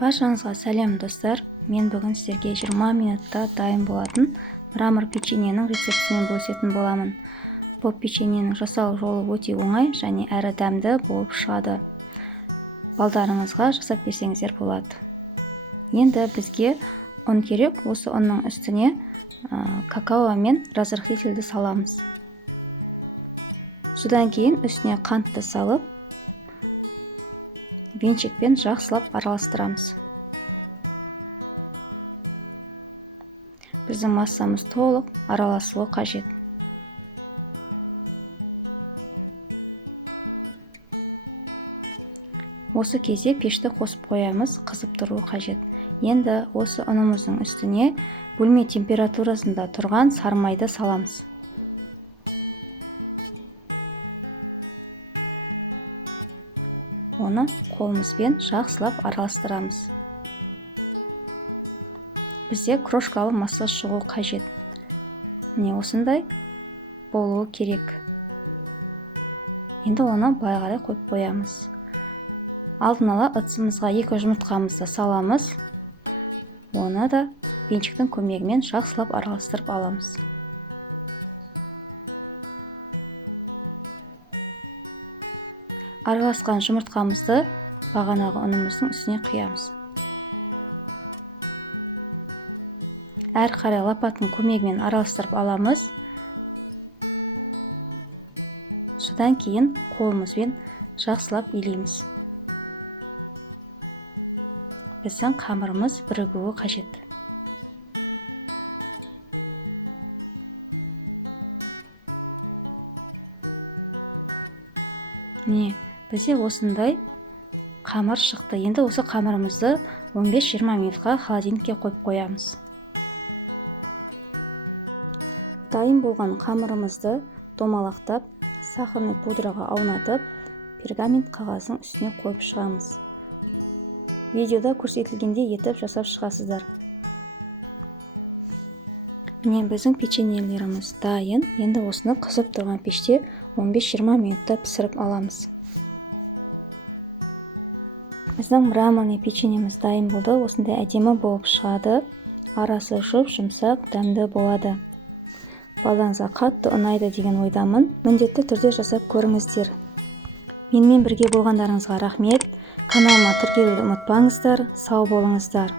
Баршаңызға сәлем достар. Мен бүгін сіздерге 20 минутта дайын болатын мрамор печеньенің рецептімен бөлісетін боламын. Бұл печеньенің жасау жолы өте оңай және әрі дәмді болып шығады. Балдарыңызға жасап берсеңіздер болады. Енді бізге ұн керек. Осы ұнның үстіне какао мен разрыхлительді саламыз. Содан кейін үстіне қантты салып, венчикпен жақсылап араластырамыз. Біздің массамыз толық араласуы қажет. Осы кезде пешті қосып қоямыз, қызып тұруы қажет. Енді осы ұнымыздың үстіне бөлме температурасында тұрған сары майды саламыз. Оны қолымызбен жақсылап араластырамыз. Бізде крошкалы масса шығу қажет. Міне осындай болуы керек. Енді оны былай қарай қойып қоямыз. Алдын ала ыдысымызға 2 жұмыртқамызды саламыз. Оны да венчиктің көмегімен жақсылап араластырып аламыз. Араласқан жұмыртқамызды бағанағы ұнымыздың үстіне құямыз. Әр қарай лопаттың көмегімен араластырып аламыз. Содан кейін қолымызбен жақсылап илейміз. Біздің қамырымыз бірігуі қажет. Міне, бізде осындай қамыр шықты. Енді осы қамырымызды 15-20 минутқа холодильникке қойып қоямыз. Дайын болған қамырымызды домалақтап, сахарный пудраға аунатып, пергамент қағаздың үстіне қойып шығамыз. Видеода көрсетілгендей етіп жасап шығасыздар. Міне біздің печеньелеріміз дайын. Енді осыны қызып тұрған пеште 15-20 минутта пісіріп аламыз. Біздің мраморный печеньеміз дайын болды. Осындай әдемі болып шығады. Арасы жұмсақ, дәмді болады. Балаңызға қатты ұнайды деген ойдамын. Міндетті түрде жасап көріңіздер. Менімен бірге болғандарыңызға рахмет. Каналыма тіркелуді ұмытпаңыздар. Сау болыңыздар.